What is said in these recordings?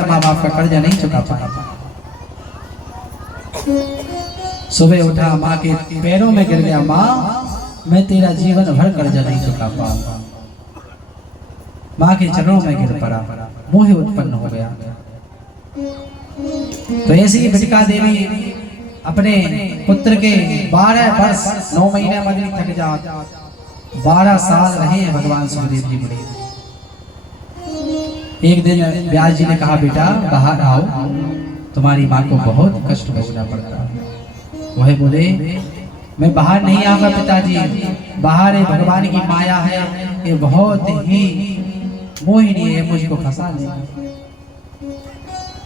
पर्यंत माँ बाप का कर्जा नहीं चुका पाया। सुबह उठा, माँ के पैरों में गिर गया, माँ मैं तेरा जीवन भर कर्जा नहीं चुका पाऊंगा। माँ के चरणों में गिर पड़ा, मोह उत्पन्न हो गया। तो ऐसी ही बिटिका देवी अपने पुत्र के 12 वर्ष 9 महीने मदनी थक जा 12 साल रहे हैं भगवान सुखदेव जी मुनि। एक दिन व्यास जी ने कहा, बेटा बाहर आओ, तुम्हारी माँ को बहुत कष्ट भोगना पड़ता है। वह बोले, मैं बाहर नहीं आऊंगा पिताजी, बाहर है भगवान की माया है, ये बहुत ही मोहिनी है, मुझको फंसा लेगी।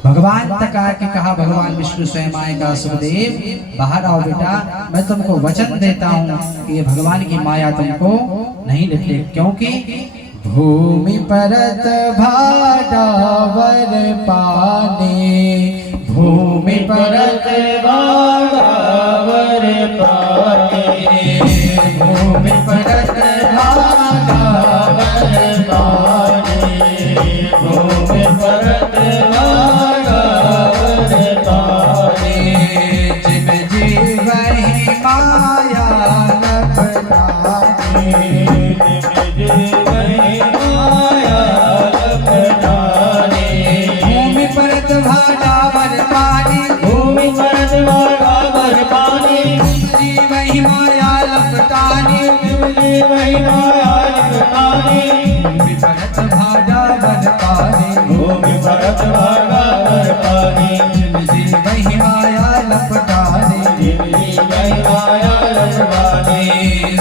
भगवान तक आके कहा, भगवान विष्णु स्वयं आएगा, सुखदेव बाहर आओ बेटा, मैं तुमको वचन देता हूँ कि ये भगवान की माया तुमको नहीं लुटे, क्योंकि भूमि परत भाडावर पाने, भूमि परत भाडावर पाने, भूमि परत भाडावर पाने, भूमि परत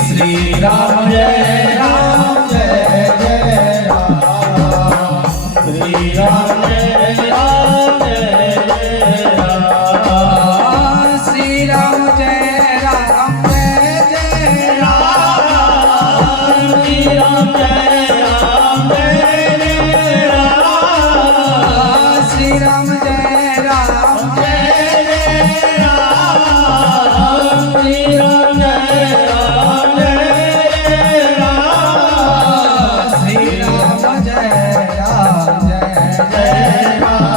श्री राम जय राम जय जय राम, श्री राम जय राम जय जय राम, श्री राम जय राम जय जय राम, श्री राम जय राम जय जय राम, श्री राम जय राम जय जय राम, श्री राम जय राम जय राम, श्री राम जय राम जय जय राम,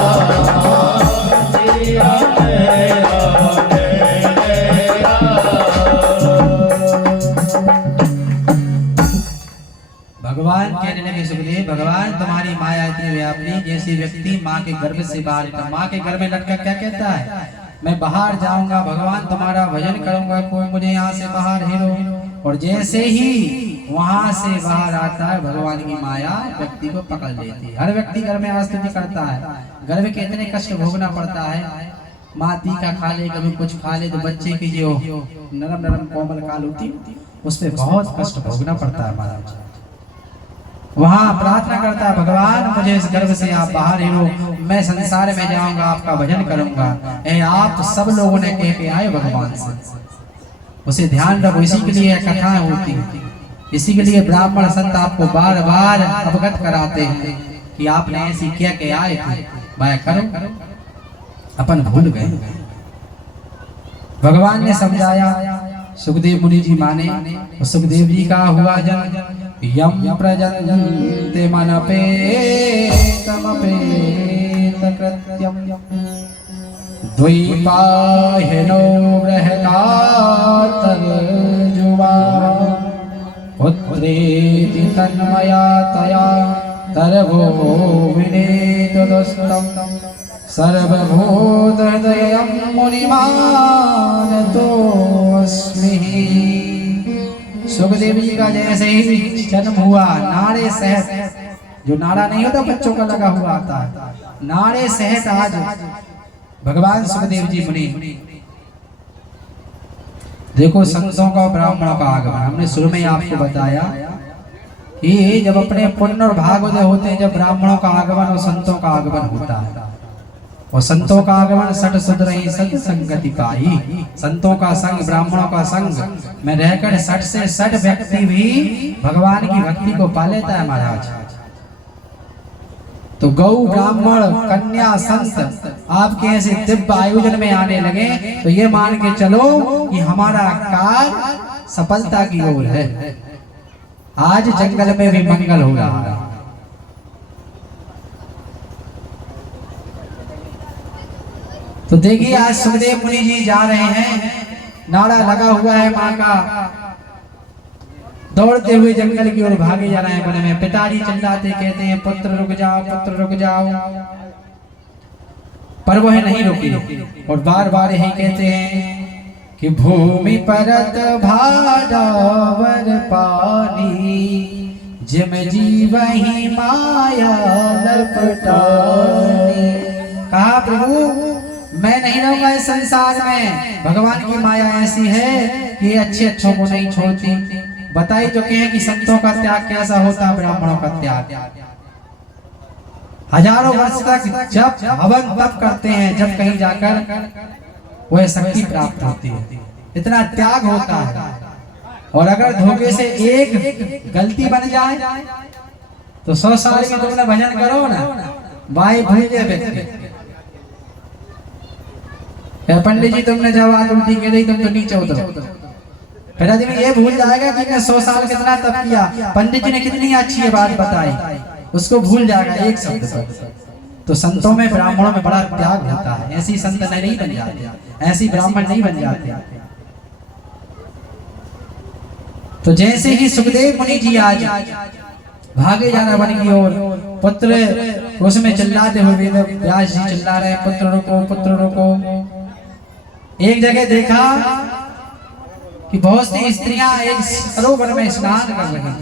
श्री राम जय राम जय जय राम। भगवान कहने लगे, सुखदेव भगवान तुम्हारी माया इतनी व्यापनी, जैसे व्यक्ति माँ के गर्भ से बाहर, माँ के गर्भ में लटका क्या कहता है, मैं बाहर जाऊंगा भगवान तुम्हारा भजन करूंगा, कोई मुझे यहाँ से बाहर हेरो, और जैसे ही वहां से बाहर आता है भगवान की माया व्यक्ति को पकड़ लेती है। हर व्यक्ति घर में आस्तुति करता है, गर्भ के इतने कष्ट भोगना पड़ता है। माँ तीखा खा ले, कभी कुछ खा ले, तो बच्चे की जो नरम नरम कोमल काल होती उस पर बहुत कष्ट भोगना पड़ता है महाराज। वहाँ प्रार्थना करता है, भगवान मुझे इस गर्भ से आप बाहर हेरो, मैं संसार में जाऊंगा, आपका भजन करूंगा। आप सब लोगों ने कह के आए भगवान से, उसे ध्यान रखो, इसी के लिए कथाएं होती हैं, इसी के लिए ब्राह्मण संत आपको बार बार अवगत कराते हैं कि आपने ऐसी क्या के आए थे, मैं करो, अपन भूल गए। भगवान ने समझाया, सुखदेव मुनि जी माने, सुखदेव जी का हुआ जन्म यम प्रजन्ते मनपे तमपेत कृत्यम द्वैपायनो बृहदातर्जुवा पुत्रेति तन्मया तया तरवो विनेतुदुस्तं सर्वभूतहृदयं मुनिमानतोऽस्मि। सुखदेव जी का जैसे ही जन्म हुआ, नाड़े सहत, जो नाड़ा नहीं होता बच्चों का लगा हुआ आता है, नाड़े सहत आज भगवान सुखदेव जी मुनि। देखो संतों का और ब्राह्मणों का आगमन, हमने शुरू में आपको बताया कि जब अपने पुण्य और भागवत होते हैं, जब ब्राह्मणों का आगमन और संतों का आगमन होता है, और संतों का आगमन सठ सुध रही सत संगति पाई, संतों का संग ब्राह्मणों का संग में रहकर 60 से 60 व्यक्ति भी भगवान की भक्ति को पा लेता है महाराज। तो गौ ब्राह्मण कन्या संत आपके ऐसे दिव्य आयोजन में आने लगे, तो ये मान के चलो कि हमारा कार्य सफलता की ओर है। आज जंगल में भी मंगल हो रहा है। तो देखिए आज सुखदेव मुनि जी जा रहे हैं, नारा लगा हुआ है माँ का, दौड़ते हुए जंगल की ओर भागे जा रहे हैं। वन में पिताजी चिल्लाते कहते हैं पुत्र रुक जाओ, पुत्र रुक जाओ, पर वह नहीं रुकी और बार बार यही कहते हैं कि भूमि परत भाडावर पानी, जिम जीवहि माया लपटानी। कहा प्रभु मैं नहीं रहूंगा इस संसार में, भगवान की माया ऐसी है कि अच्छे अच्छों को नहीं छोड़ती। बताई तो कहें कि संतों का त्याग कैसा होता, ब्राह्मणों का त्याग। हजारों वर्ष तक जब हवन तप करते हैं, जब कहीं जाकर वह शक्ति प्राप्त होती है, इतना त्याग होता है। और अगर धोखे से एक गलती बन जाए तो 100 साल में तुमने भजन करो ना, भाई भूल जाए व्यक्ति। पंडित जी तुमने जब आज उल्टी कह रही तुम तो नीचे उतरो, फिर आदमी ये भूल जाएगा कि मैं 100 साल कितना तप किया, पंडित जी ने कितनी अच्छी ये बात बताई, उसको भूल जाएगा एक शब्द पर। तो संतों में ब्राह्मणों में बड़ा त्याग होता है, ऐसी संत नहीं बन जाते, ऐसी ब्राह्मण नहीं बन जाते। तो जैसे ही सुखदेव मुनि जी आज भागे जाना वन की ओर, पुत्र उसमें चिल्लाते हुए व्यास जी चिल्ला रहे पुत्र रुको, पुत्र रुको। एक जगह देखा कि बहुत सी स्त्रियां एक सरोवर में स्नान कर रही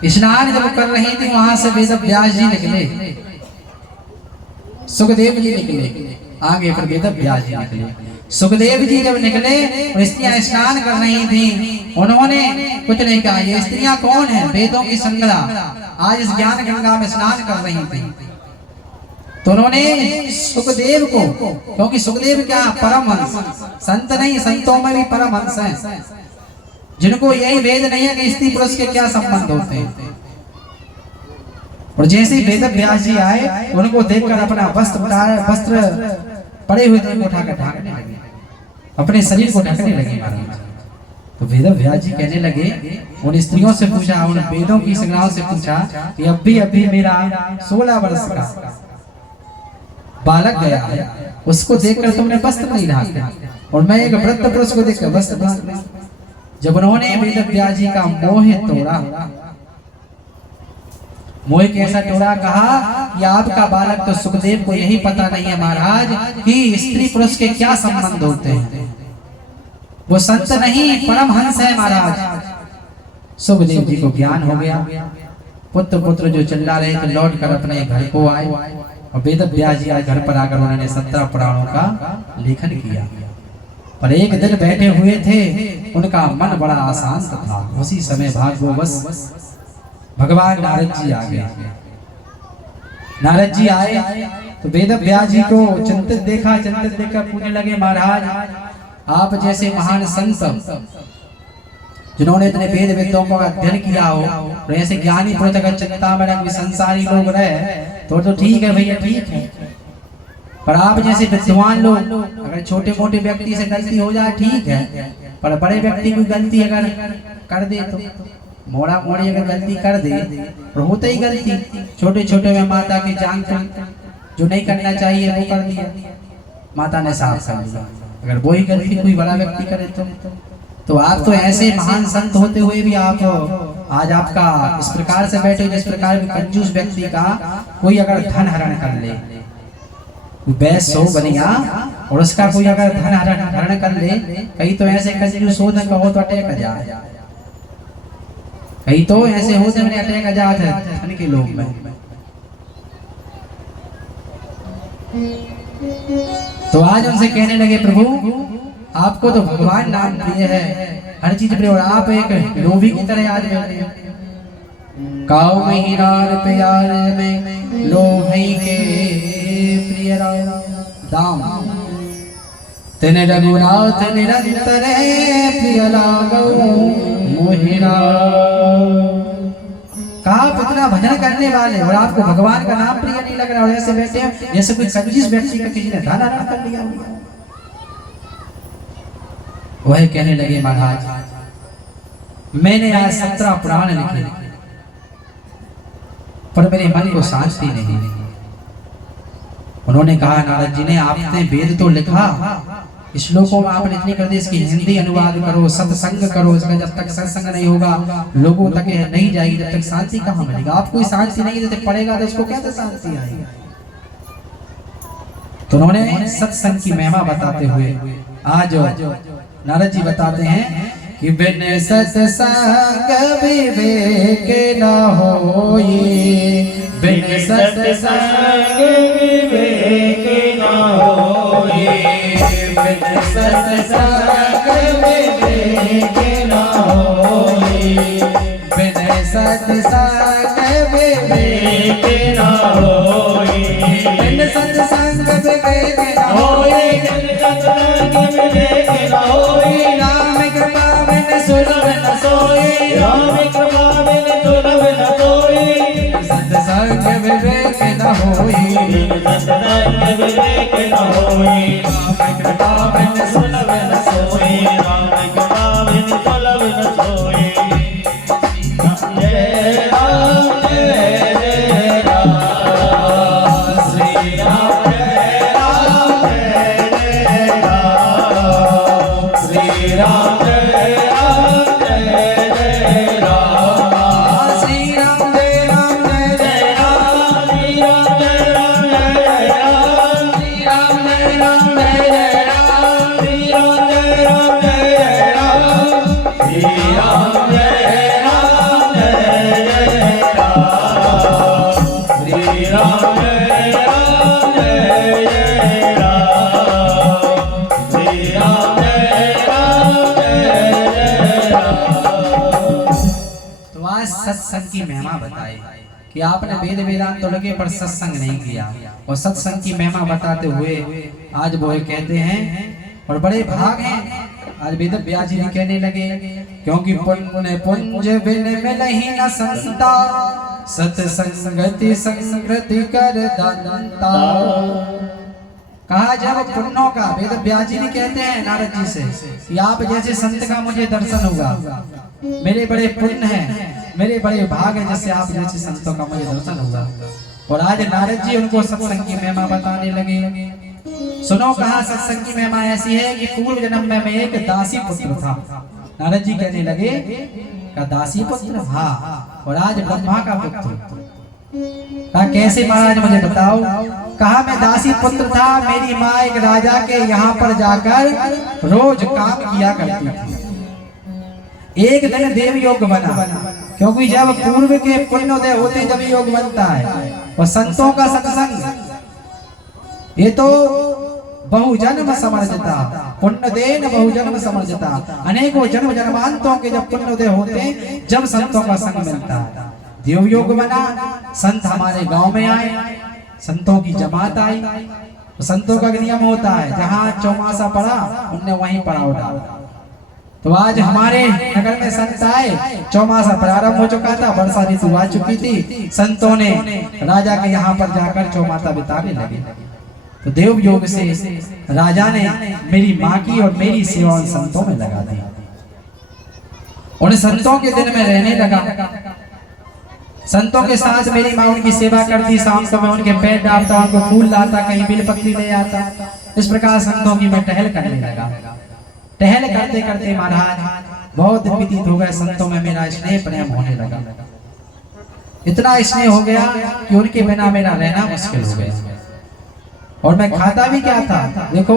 थी। स्नान जब कर रही थी वहां से वेद व्यास जी निकले, सुखदेव जी निकले, आगे पर वेद व्यास जी निकले। सुखदेव जी जब निकले और स्त्रियां स्नान कर रही थी, उन्होंने कुछ नहीं कहा, ये स्त्रियां कौन है, वेदों की संगड़ा आज इस ज्ञान गंगा में स्नान कर रही थी। तो उन्होंने सुखदेव को, क्योंकि सुखदेव क्या परमहंस, संत नहीं, संतों में भी परमहंस हैं, जिनको यही वेद नहीं है कि स्त्री पुरुष के क्या संबंध होते हैं। और जैसे ही वेद व्यास जी आए, उनको देखकर अपना वस्त्र पड़े हुए थे उठाकर ढांकने लगे, अपने शरीर को ढकने लगे महाराज। तो वेद व्यास जी कहने लगे, उन स्त्रियों से पूछा, उन वेदों की संज्ञाओं से पूछा कि अभी मेरा 16 वर्ष का बालक गया है, उसको देखकर तुमने वस्त्र नहीं ढाका, और मैं एक वृद्ध पुरुष को देखकर वस्त्र ढाका। जब उन्होंने वेद व्यास जी का मोह तोड़ा, मोह कैसा तोड़ा, कहा कि आपका बालक तो सुखदेव को यही पता नहीं है महाराज कि स्त्री पुरुष के क्या संबंध होते हैं, वो संत नहीं परमहंस है महाराज। सुखदेव जी को ज्ञान हो गया। पुत्र जो चिल्ला रहे थे लौट कर अपने घर को आए, और वेद व्यास जी घर पर आकर उन्होंने 17 पुराणों का लेखन किया। पर एक दिन बैठे हुए थे, उनका मन बड़ा अशांत था। उसी समय भाग्यवश भगवान नारद जी आ गए। नारद जी आए तो वेद व्यास जी को चिंतित देखा, चिंतित देखकर पूछने लगे, महाराज आप जैसे महान संत जिन्होंने इतने वेद वेदों का अध्ययन किया हो, और ऐसे ज्ञानी पुरुष अगर चिंता में रख संसारी लोग रहे तो ठीक है भैया, ठीक है, पर आप जैसे विद्वान लोग अगर छोटे मोटे व्यक्ति से गलती हो जाए ठीक है, पर बड़े व्यक्ति की गलती अगर कर दे तो मोड़ा मोड़ी अगर गलती कर दे और होते ही गलती, छोटे छोटे में माता की जान जो नहीं करना चाहिए वो कर दिया, माता ने साफ कर दिया। अगर वही गलती कोई बड़ा व्यक्ति करे तो आप तो ऐसे महान संत होते हुए भी आप आज आपका इस प्रकार से बैठे, जिस प्रकार के कंजूस व्यक्ति का कोई अगर धन हरण कर ले, वैश्य हो बनिया, और उसका कोई अगर धन हरण कर ले, कहीं तो ऐसे कंजूस हो कहो तो अटैक आ जाए, कहीं तो ऐसे होते मैंने अटैक आ जाते हैं धन के लोग में। तो आज उनसे कहने लगे, प्रभु आपको तो भगवान नाम प्रिय है, हर चीज प्रिय, और आप एक लोभी की तरह आज बैठे हैं। काऊ में ही नार प्यार में लोभी के प्रिय दाम, तेने रघुनाथ निरंतर प्रिय लागो मोहिना। कहा आप इतना भजन करने वाले और आपको भगवान का नाम प्रिय नहीं लग रहा, और ऐसे बैठे हैं जैसे कोई कंजूस व्यक्ति का किसी ने धन हरण कर लिया। वह कहने लगे, महाराज मैंने आज 17 पुराण लिखे, पर मेरे मन को शांति नहीं। उन्होंने कहा नारद जी ने, आपने वेद तो लिखा, श्लोकों में आपने इतनी कर दी, इसकी हिंदी अनुवाद करो, सत्संग करो। इसका जब तक सत्संग नहीं होगा, लोगों तक यह नहीं जाएगी, जब तक शांति कहाँ मिलेगा। आप कोई शांति नहीं देते पड़ेगा तो उसको कैसे शांति आएगी। तो उन्होंने सत्संग की महिमा बताते हुए आज नारद जी बताते हैं कि बिन सत्संग विवेक न होए, बिन सत्संग विवेक न होए, बिन सत्संग विवेक न होए, बिन सत्संग विवेक न होए, बिन सत्संग विवेक न होए, बिन सत्संग विवेक न होए, राम कृपा बिन सुलभ न सोए, राम कृपा बिन सुलभ न सोए, सत्संग विवेक न होए, सत्संग विवेक न होए, राम कृपा बिन सुलभ न सोए, राम कृपा बिन सुलभ न सोए। जय राम जय जय राम, श्री राम जय राम जय जय राम, श्री राम जय राम जय जय राम, श्री राम जय राम जय जय राम, श्री राम जय राम जय जय राम, श्री राम जय राम जय जय राम, श्री राम जय राम जय जय राम, श्री राम जय राम जय जय राम, श्री राम जय राम जय जय राम, श्री राम जय राम जय जय राम। तो आज सत्संग की महिमा बताई कि आपने वेद वेदांत तो लगे पर सत्संग नहीं किया, और सत्संग की महिमा बताते हुए आज वो कहते हैं, और बड़े भाग हैं। आज वेद व्यास जी कहने लगे, क्योंकि पुण्य पुंज बिन मिलहि न संता, सत्संगति संगति कर दाता। कहा जब पुण्यों का, वेद व्यास जी कहते हैं नारद जी से कि आप जैसे संत का मुझे दर्शन होगा, मेरे बड़े पुण्य हैं, मेरे बड़े भाग है जैसे आप जैसे संतों का मुझे दर्शन होगा। और आज नारद जी उनको सत्संग की महिमा बताने लगे। सुनो, कहा सत्संग की महिमा ऐसी है कि पूर्व जन्म में मैं एक दासी पुत्र था। नारद जी कहने लगे का दासी पुत्र, हाँ, और आज ब्रह्मा का पुत्र। कहा कैसे महाराज मुझे बताओ। कहा मैं दासी पुत्र था, मेरी माँ एक राजा के यहाँ पर जाकर रोज काम किया करती थी। एक दिन देव योग बना, क्योंकि जब पूर्व के पुण्योदय होते जब योग बनता है। और संतों का सत्संग ये तो बहुजन्म समर्जता, पुण्यदेन बहुजन्म समर्जता। अनेकों जन्म जन्मांतों के जब पुण्योदय होते हैं, जब संतों का संग मिलता है। देव योग बना, संत हमारे गांव में आए, संतों की जमात आई। तो संतों का नियम होता है, जहाँ चौमासा पड़ा उनने वहीं पड़ाव डाला। तो आज हमारे नगर में संत आए, चौमासा प्रारंभ हो चुका था, वर्षा ऋतु आ चुकी थी। संतों ने राजा के यहाँ पर जाकर चौमासा बिताने लगे। तो देव योग से राजा ने मेरी माँ की और मेरी सेवा उन संतों में लगा दी। उन संतों के दिन में रहने लगा, संतों के साथ मेरी माँ उनकी सेवा करती। शाम को मैं उनके पैर डालता, उनको फूल लाता, कहीं बेलपत्री ले आता। इस प्रकार संतों की मैं टहल करने लगा। टहल करते करते महाराज बहुत दिन व्यतीत हो गए, संतों में मेरा स्नेह प्रेम होने लगा। इतना स्नेह हो गया कि उनके बिना मेरा रहना मुश्किल हो गया। और मैं खाता भी क्या था, देखो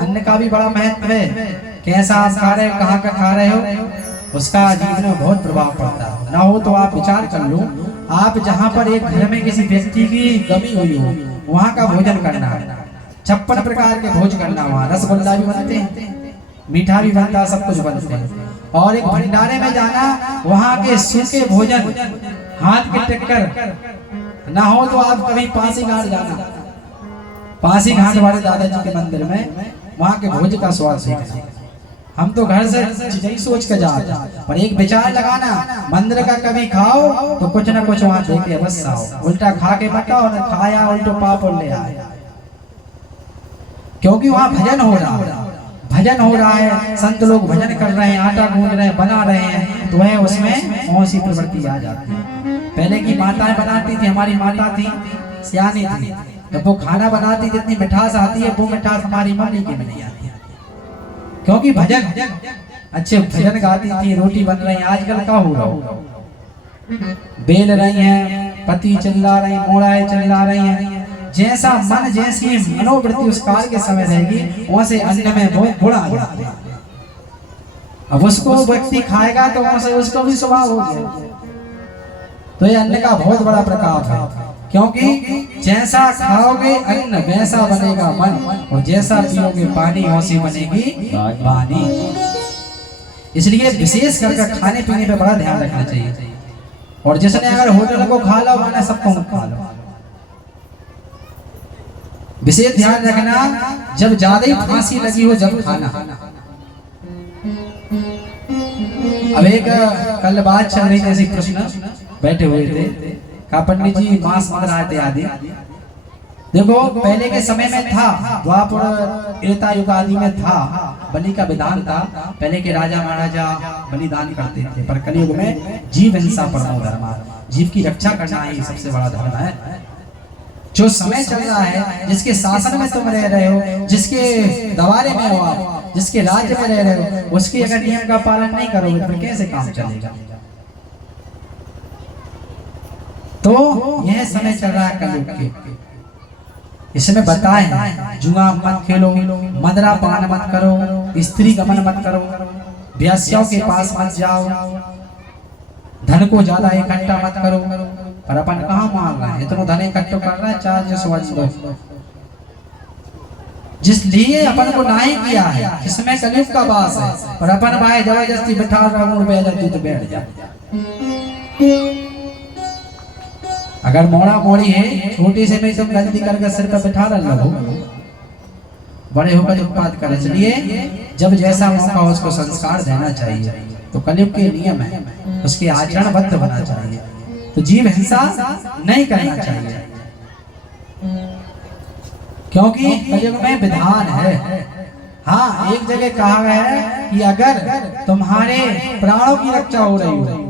अन्न का भी बड़ा महत्व है। कैसा आप खा रहे हो, कहाँ का खा रहे हो, उसका जीवन में बहुत प्रभाव पड़ता है। ना हो तो आप विचार कर लो, आप जहाँ पर एक घर में किसी व्यक्ति की कमी हुई हो, वहाँ का भोजन करना, 56 प्रकार के भोज करना, वहाँ रसगुल्ला भी बनते हैं, मीठा भी बनता, सब कुछ बनते हैं। और एक भंडारे में जाना, वहाँ के सूखे भोजन, हाथ के टक्कर। ना हो तो आप कभी पासी घाट जाना, पासी घाट वाले दादाजी के मंदिर में, वहाँ के भोज का स्वाद सीखना। हम तो घर से यही सोच के जाते, पर एक विचार लगाना, मंदिर का कभी खाओ तो कुछ ना कुछ वहाँ देखे अवश्य आओ। उल्टा खा के बताओ, न खाया उल्टो पाप ले आए। क्योंकि वहाँ भजन हो रहा है, भजन हो रहा है, संत लोग भजन कर रहे हैं, आटा गूंद रहे हैं, बना रहे हैं, तो वह उसमें मौसी प्रवृत्ति आ जाती है। पहले की माताएं बनाती थी, हमारी माता थी, सियानी थी, जब वो खाना बनाती जितनी मिठास आती है वो मिठास हमारी मम्मी की में नहीं आती है। क्योंकि भजन अच्छे भजन गाती थी, रोटी बन रही। आजकल का हो रहा, बेल रही हैं, पति चिल्ला रही, मोड़ाएं चिल्ला रही हैं। जैसा मन जैसी मनोवृत्ति उस काल के समय रहेगी वैसे अन्न में वो गुण आ जाते हैं। अब उसको व्यक्ति खाएगा तो वैसे उसको भी स्वभाव हो गया। तो ये अन्न का बहुत बड़ा प्रभाव है, क्योंकि जैसा खाओगे अन्न वैसा बनेगा मन, और जैसा पियोगे पानी वैसी बनेगी वाणी। इसलिए विशेष करके खाने पीने पे बड़ा ध्यान रखना चाहिए। और जिसने अगर होटल को खा लो माने सबको मत खा लो। विशेष ध्यान रखना, जब ज्यादा ही फांसी लगी हो जब खाना। अब एक कल बात चल रही थी, ऐसी प्रश्न बैठे हुए थे, कहा पंडित जी मांस मर रहे थे आदि। देखो पहले के समय में था, द्वापर त्रेता युग आदि में था, बलि का विधान था। पहले के राजा महाराजा बलिदान करते थे, पर कलयुग में जीव हिंसा परमो धर्म, जीव की रक्षा करना ही सबसे बड़ा धर्म है। जो समय चल रहा है, जिसके शासन में तुम रह रहे हो, जिसके दवारे में हो आप, जिसके राज्य में रह रहे हो, उसकी अगर नियम का पालन नहीं करोगे तो कैसे काम चलेगा। तो यह समय चल रहा है कलयुग के। इसमें बताए जुआ मत खेलो, मदरा पान मत करो, स्त्री गमन मत करो, व्यास्यों के पास मत जाओ, धन को ज्यादा इकट्ठा मत करो। पर अपन कहाँ मांग रहे हैं, इतना धन इकट्ठा कर रहा है, चार्ज समझ लो। जिसलिए अपन को नहीं किया है, इसमें कलयुग का वास है। और अपन भाई जबरदस्ती बिठा रहा हूँ, तो बैठ जा। अगर मोड़ा मोड़ी है, छोटी से में तुम गलती करके सिर पर बिठा लो, बड़े होकर उत्पाद कर। इसलिए जब जैसा मौका हो उसको संस्कार देना चाहिए। तो कलयुग के नियम है, उसके आचरणबद्ध होना चाहिए। तो जीव हिंसा नहीं करना चाहिए, क्योंकि कलयुग में विधान है। हाँ, एक जगह कहा गया है कि अगर तुम्हारे प्राणों की रक्षा हो रही हो,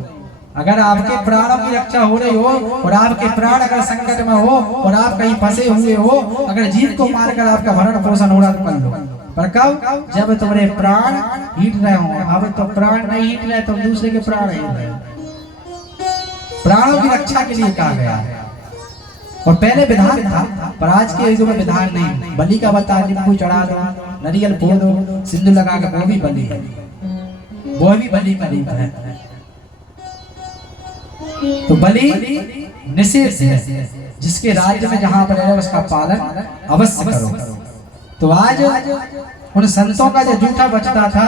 अगर आपके प्राणों की रक्षा हो रही हो और आपके प्राण अगर संकट में हो और आप कहीं फंसे हुए हो, अगर जीव को मारकर आपका भरण पोषण हो रहा तो कर लो। पर कब? जब तुम्हारे प्राण हीट रहे हो। अब तो प्राण नहीं हीट रहे तो दूसरे के प्राण हीट रहे। प्राणों की रक्षा के लिए कहा गया है। और पहले विधान था, पर आज के युग में विधान नहीं। बलि का बता, नींबू चढ़ा दो, नारियल फोड़ दो, सिंदूर लगा के, वो भी बलि है, वो भी बलि का रूप है। तो बलि निषेध है, जिसके राज्य में जहां पर है उसका पालन अवश्य करो। तो आज उन संतों का जो जूठा बचता था,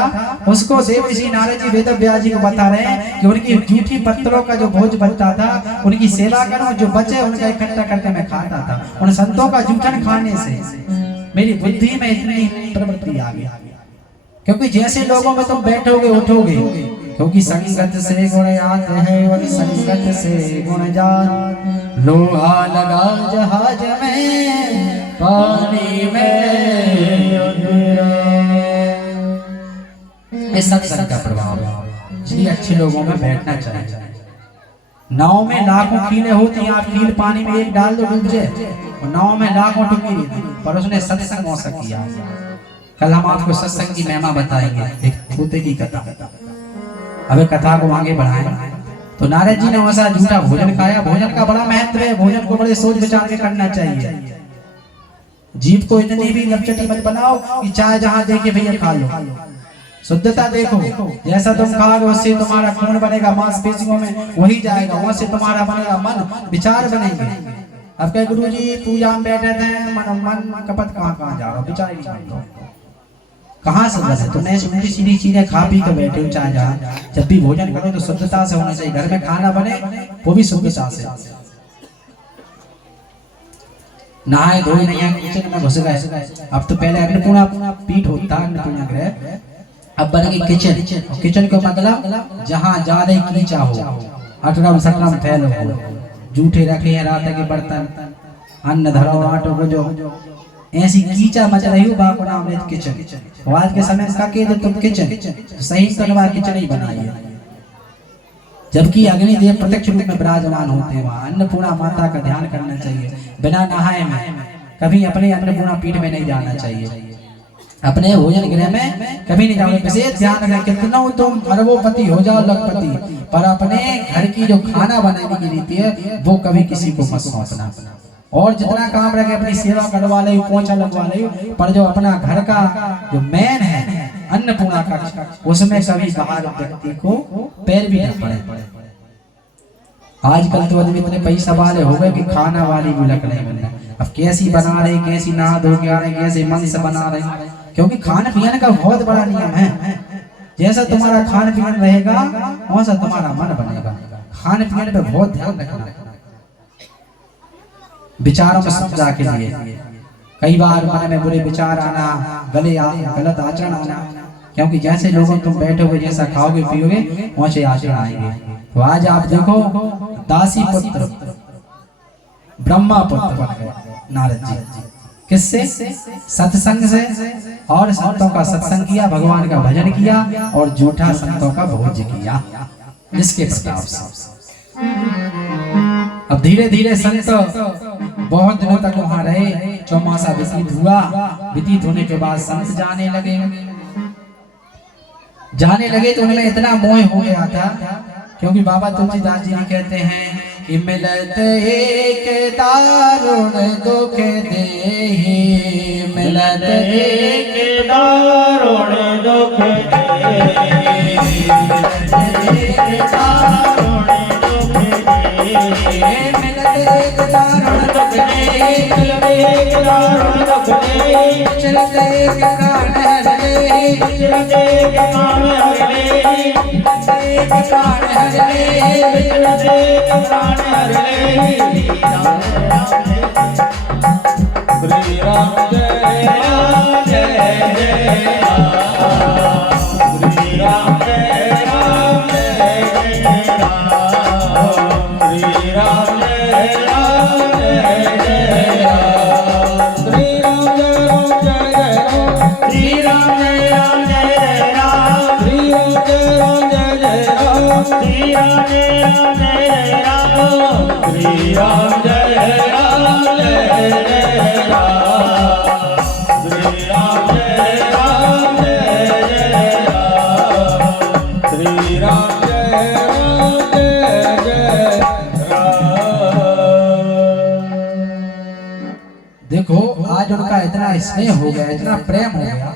उसको देव ऋषि नारद जी वेद व्यास जी को बता रहे हैं कि उनकी जूठी पत्रों का जो भोज बचता था, उनकी सेवा करो, जो बचे उनका इकट्ठा करके मैं खाता था। उन संतों का जूठन खाने से मेरी बुद्धि में इतनी प्रवृत्ति आ गई, क्योंकि जैसे लोगों में तुम बैठोगे उठोगे, क्योंकि संगत से गुण याद है और संगत से गुण जान। लोहा लगा जहाज में, पानी में उतरे। इस सत्संग का प्रभाव है, इसलिए अच्छे लोगों में बैठना चाहिए। नाव में लाखों कीलें होती हैं, आप कील पानी में एक डाल दो डूब जाए। नाव में लाखों टुकड़ी, पर उसने सत्संग मौसा किया। कल हम आपको सत्संग की महिमा बताएंगे, एक तोते की कथा। अब कथा को आगे बढ़ाएं। तो नारद जी ने वैसा झूठा भोजन खाया। भोजन का बड़ा महत्व है, भोजन को बड़े सोच विचार के करना चाहिए। जीव को इतनी भी लपचटी मत बनाओ कि चाहे जहां देखे भैया खा लो। शुद्धता देखो, जैसा तुम खाओगे उससे तुम्हारा खून बनेगा, मांसपेशियों में वही जाएगा, वहां से तुम्हारा बनेगा मन, विचार बनेंगे। अब कहे गुरु जी पूजा में बैठे थे, मन कपट कहाँ जा रहा, विचार नहीं, कहाँ से बस है। तुमने उल्टी सीधी चीजें खा पी कर बैठे हो। चाहे जहाँ जब भी भोजन करो तो शुद्धता से होना चाहिए। घर में खाना बने वो भी शुद्धता से। नहाए धोए नहीं, किचन में घुस गए। अब तो पहले अन्नपूर्णा पीठ होता है, अन्नपूर्णा ग्रह, अब बन गई किचन। किचन को मतलब जहाँ ज्यादा कीचा हो, अटरम सटरम फैलो हो, जूठे रखे हैं रात के बर्तन, अन्न धरो आटो को, जो ऐसी कीचा मच रही हो, बाप नाम है किचन। आज के समय का के तुम किचन सही करवा किचन ही बनाइए। जबकि अग्निदेव प्रत्यक्ष रूप में विराजमान होते हैं, वहाँ अन्नपूर्णा माता का ध्यान करना चाहिए। बिना नहाए में कभी अपने अन्नपूर्णा पीठ में नहीं जाना चाहिए, अपने भोजन गृह में कभी नहीं जाओगे। विशेष ध्यान रखें, कितना तुम अरबोपति हो जाओ लखपति, पर अपने घर की जो खाना बनाने की रीति है वो कभी किसी को मत सौंपना। और जितना काम रखे अपनी सेवा करवा ले, पोछा लगवा ले, पर जो अपना घर का जो मेन है अन्नपूर्णा का, उसमें कभी बाहर व्यक्ति को पैर भी न पड़े। आजकल तो आदमी इतने पैसा वाले हो गए कि खाना वाली भी लग नहीं मिलना। अब कैसी बना रहे, कैसी नहा धो के आ रहे, कैसे मन से बना रहे, क्योंकि खान पीने का बहुत बड़ा नियम है। जैसा तुम्हारा खान पीन रहेगा वैसा तुम्हारा मन बनेगा। खान पीने पे बहुत ध्यान रखना, विचारों में समझा के लिए। कई बार मन में बुरे विचार आना, गलत आचरण आना, क्योंकि जैसे लोगों तुम बैठोगे, जैसा खाओगे पियोगे, वैसे आचरण आएंगे। तो आज आप देखो, दासी पुत्र ब्रह्मा पुत्र बन गए नारद जी। किससे? सत्संग से। और संतों का सत्संग किया, भगवान का भजन किया और झूठा संतों का भोज किया, जिसके प्रताप से अब धीरे धीरे संत बहुत दिनों तक वहां रहे। चौमासा व्यतीत हुआ। व्यतीत होने के बाद संत जाने लगे तो उनमें इतना मोह हो गया था, क्योंकि बाबा तुलसीदास जी भी कहते हैं कि मिलत एक दारुण दुख देहि, मिलत एक दारुण दुख देहि, मिलत एक दारुण दुख देहि, मिलत एक दारुण दुख देहि, मिलत एक दारुण दुख देहि, चलत एक कान हर लेहि, चलत एक कान हर लेहि, एक प्राण हर लेहि, एक प्राण हर लेहि। श्री राम जय राम जय जय राम, श्री राम जय राम जय जय राम, श्री राम जय राम जय जय राम, श्री राम जय राम जय जय राम, श्री राम जय राम जय जय राम, श्री राम जय राम जय जय राम, श्री राम जय राम जय जय राम, श्री राम जय राम जय जय राम, श्री राम जय राम जय जय राम, श्री राम जय राम जय जय राम। देखो, आज उनका इतना स्नेह हो गया, इतना प्रेम हो गया,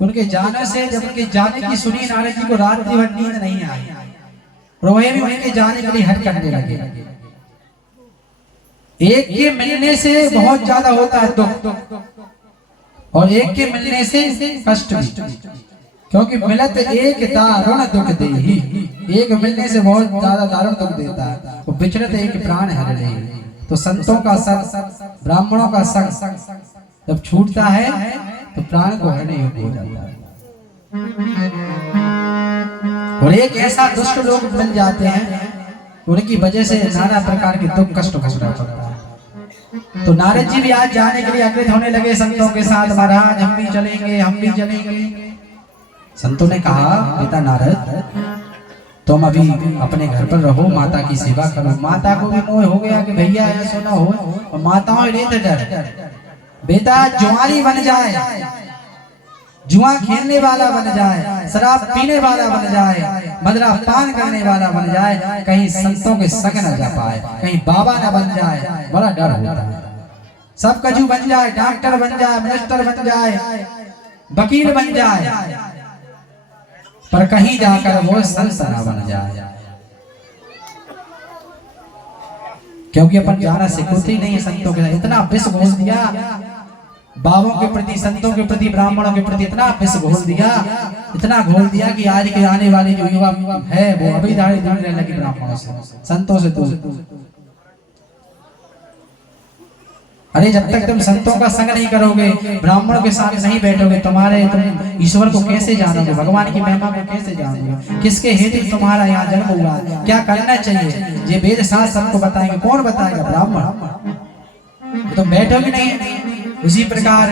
उनके जाने से, जब उनके जाने की सुनी नारद जी को रात्रि भर नींद नहीं आई, रोए भी उनके जाने के लिए हट करने लगे। एक के मिलने से बहुत ज्यादा होता है दुख, और एक के मिलने से कष्ट भी, क्योंकि मिलत एक दारुण दुख देहि, एक मिलने से बहुत ज्यादा दारुण दुख देता है। तो बिछड़त एक प्राण हर लेहि। तो संतों का संग, ब्राह्मणों का संग जब छूटता है तो प्राण को हरने योग्य हो जाता है। और एक ऐसा दुष्ट लोग मिल जाते हैं, उनकी वजह से नाना प्रकार के दुख कष्ट भोगना पड़ता है। तो नारद जी भी आज जाने के लिए अग्रत होने लगे संतों के साथ, महाराज हम भी चलेंगे, हम भी चलेंगे। संतों ने कहा, पिता नारद, तुम अभी अपने घर पर रहो, माता की सेवा करो। माता को भी मोह हो गया कि भैया ऐसा ना हो, और माताओं रहते डर, बेटा जुआरी बन जाए, जुआ खेलने वाला बन जाए, शराब पीने वाला बन जाए, मदरा पान करने वाला बन जाए, कहीं संतों के संग न जा पाए, कहीं बाबा न बन जाए, बड़ा डर होता है। सब कजू बन जाए, डॉक्टर बन जाए, मिनिस्टर बन जाए, वकील बन जाए, पर कहीं जाकर वो संत न बन जाए, क्योंकि अपन जाना सिखाते ही नहीं है संतों के साथ। इतना विष घोल दिया बाबों के प्रति, संतों के प्रति, ब्राह्मणों के प्रति, इतना विष घोल दिया, इतना घोल दिया कि आज के आने वाली जो युवा है वो अभी दाढ़ी दूर रहने लगी ब्राह्मणों से, संतों से दूर। अरे जब तक तुम संतों का संग नहीं करोगे, ब्राह्मणों के साथ नहीं बैठोगे, तुम ईश्वर को कैसे जानोगे, भगवान की महिमा को कैसे जानोगे, किसके हेतु तुम्हारा यहाँ जन्म हुआ, क्या करना चाहिए, ये वेद शास्त्र सबको बताएंगे। कौन बताएगा? ब्राह्मण। तुम बैठोगे नहीं, उसी प्रकार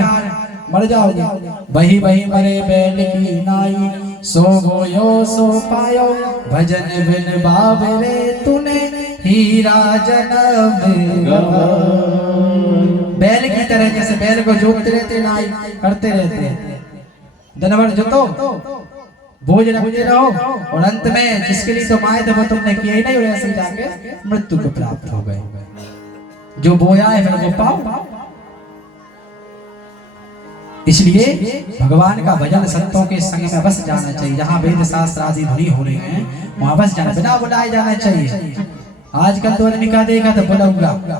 मर जाओगे। वही वही मरे बैल की नाई, सो गोयो सो पायो, भजन बिन बाबरे तूने हीरा जन्म गवाया। बैल की तरह, जैसे बैल को जोतते रहते नाई करते रहते, दिन भर जोतो बोझ रखते रहो और अंत में जिसके लिए तुम आए थे वो तुमने किया ही नहीं और ऐसे ही जाके मृत्यु को प्राप्त हो गए। जो बोया है फिर वो पाओ। इसलिए भगवान का भजन संतों के संग में बस जाना चाहिए। जहाँ वेद शास्त्र आदि ध्वनि हो रही है वहां बस जाना, बिना बुलाए जाना चाहिए। आजकल तो आदमी का देखा तो बुलाऊंगा,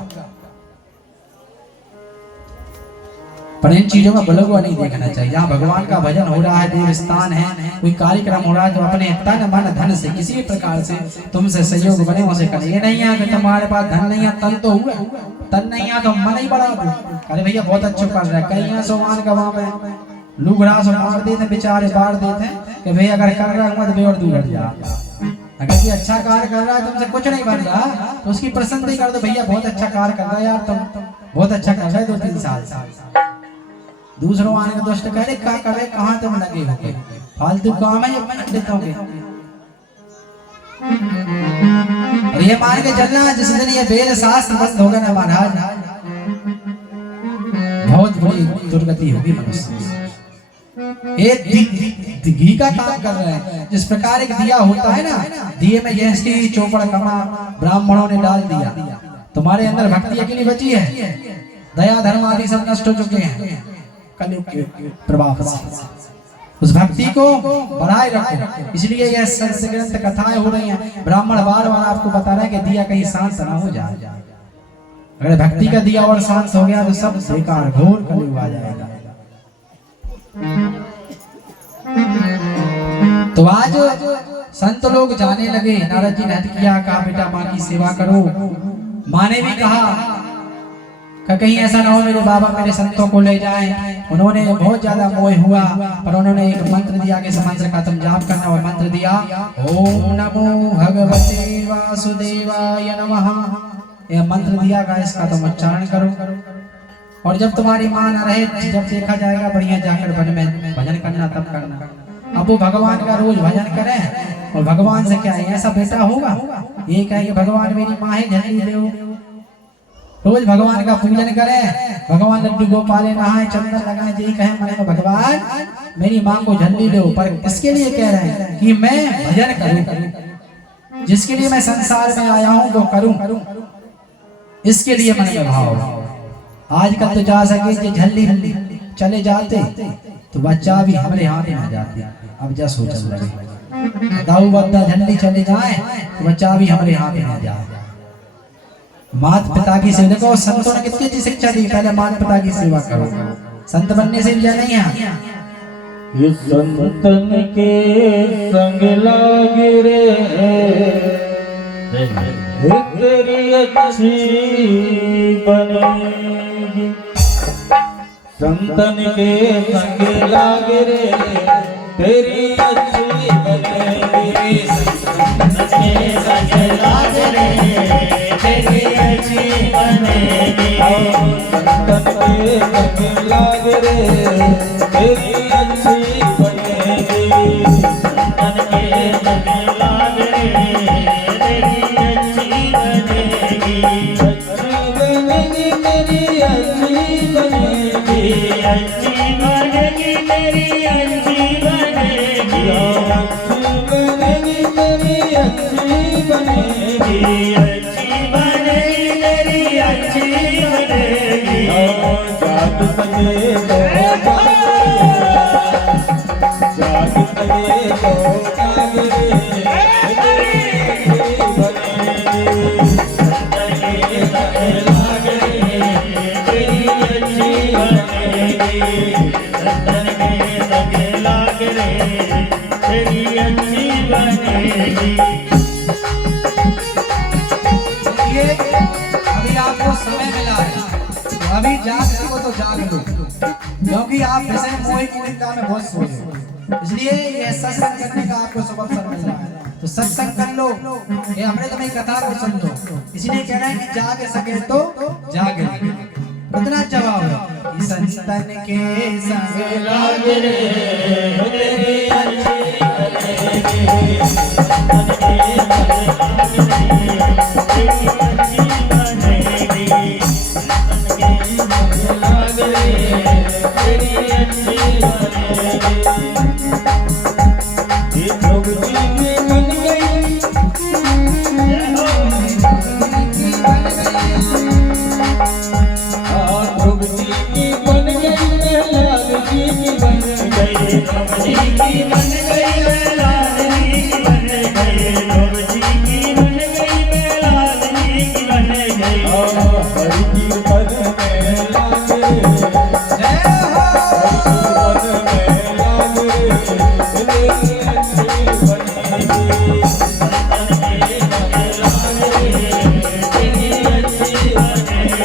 पर इन चीजों में बुलाऊंगा नहीं देखना चाहिए। जहाँ भगवान का भजन हो रहा है, देव स्थान है, कोई कार्यक्रम हो रहा है, तो अपने तन मन धन से किसी प्रकार से तुमसे सहयोग बने उसे करें। ये नहीं है कि तुम्हारे पास धन नहीं है, तन तो हुआ, तन नहीं है तो मन ही बढ़ा दो। अरे भैया बहुत अच्छा कर रहा है, कहीं सोमान का वहां पे लुगड़ा सो मार देते बेचारे, बाढ़ देते कि भैया अगर कर रहा हूँ तो बेवर दूर हट जा। अगर कोई अच्छा कार्य कर रहा है तुमसे कुछ नहीं बन रहा तो उसकी प्रशंसा कर दो, भैया बहुत अच्छा कार्य कर रहा है यार, तुम बहुत अच्छा कर रहा है 2-3 साल से। दूसरों आने का दोस्त कह रहे क्या कर रहे, कहाँ तुम लगे हो, फालतू काम है ये पंडितों के। और ये मान के चलना जिस दिन ये वेद शास्त्र बंद होगा ना महाराज, बहुत बड़ी दुर्गति होगी मनुष्य। एक घी का काम कर रहे हैं, जिस प्रकार एक दिया होता है ना, दिए में जैसी चौपड़ कमा ब्राह्मणों ने डाल दिया, तुम्हारे अंदर भक्ति अकेली बची है, दया धर्म आदि सब नष्ट हो चुके हैं कलयुग के प्रभाव से। उस भक्ति को बढ़ाए रखो। इसलिए यह संत ग्रंथ कथाएं हो रही हैं, ब्राह्मण बार बार आपको बता रहे हैं कि दिया कहीं शांत ना हो जाए। अगर भक्ति का दिया और शांत हो गया तो सब बेकार घोर कलयुग आ जाएगा। तो आज संत लोग जाने लगे, नारद जी ने हट किया, कहा बेटा माँ की सेवा करो। माँ ने भी कहा कहीं ऐसा ना हो मेरे बाबा मेरे संतों को ले जाएं। उन्होंने बहुत ज्यादा मोह हुआ, पर उन्होंने एक मंत्र दिया कि इस मंत्र का तुम जाप करना। और मंत्र दिया ओम नमो भगवते वासुदेवाय नमः। यह मंत्र दिया का इसका तुम उच्चारण करो, और जब तुम्हारी मां न रहे, जब देखा जाएगा बढ़िया जाकर वन में भजन करना तब करना। अब वो भगवान का रोज भजन करें और भगवान से क्या है ऐसा बेटा होगा, ये कहे कि भगवान मेरी माँ है झंडी दो, रोज भगवान का पूजन करें, भगवान लड्डू गोपाले नहाए चंदन लगाए, जी कहे मैंने भगवान मेरी माँ को झंडी दो। पर इसके लिए कह रहे हैं कि मैं भजन करूं, जिसके लिए मैं संसार में आया हूं वो करूं, इसके लिए मन में भाव। आजकल तो जा सके झल्ली चले जाते तो बच्चा भी हमारे हाथ में आ जाते, अब जा सोच लगे दाऊ बद्दा झल्ली चले जाए तो बच्चा भी हमारे हाथ में आ जाए। मात पिता की सेवा देखो, संतों ने कितनी अच्छी शिक्षा दी, पहले मात पिता की सेवा करो, संत बनने से भी नहीं है। इस संतन के संग लागे रे तेरी अच्छी बनेगी, संतन के संग लागे रे तेरी अच्छी बनेगी, संतन के संग लागे रे तेरी अच्छी बनेगी, संतन के संग लागे रे तेरी अच्छी बनेगी, संतन के संग लागे रे तेरी अच्छी बनेगी, अच्छी बनेगी तेरी अच्छी बनेगी, अच्छी बनेगी तेरी अच्छी बनेगी, अच्छी बनेगी तेरी अच्छी बनेगी, अच्छी बनेगी तेरी अच्छी बनेगी, जाग सके तो जाग सके तो जाग रे तेरी अच्छी बनेगी। अभी आपको समय मिला है तो अभी जाग सको तो जाग लो, क्योंकि आप विषय मोहिका में बहुत सोच हो, इसलिए ये सत्संग करने का आपको सब अवसर मिल रहा है, तो सत्संग कर लो, ये हमने तुम्हें कथा को सुन लो। इसलिए कह रहे हैं कि जाग सके तो जाग लो। कितना जवाब है कि संतन के संग लाग रे तेरी अच्छी बनेगी, संतन के संग लाग रे तेरी अच्छी बनेगी, संतन के तेरी अच्छी बनेगी। ये ध्रुव जी की बन गई, ध्रुव जी की बन गई, लाल जी की बन गई, ध्रुव जी की बन गई, लाल जी की बन गई, ध्रुव जी की बन गई, लाल जी की बन गई। हरि कीर्तन में लाग रे, जय हो कीर्तन में लाग रे, तेरी अच्छी बनेगी। तेरी अच्छी बनेगी।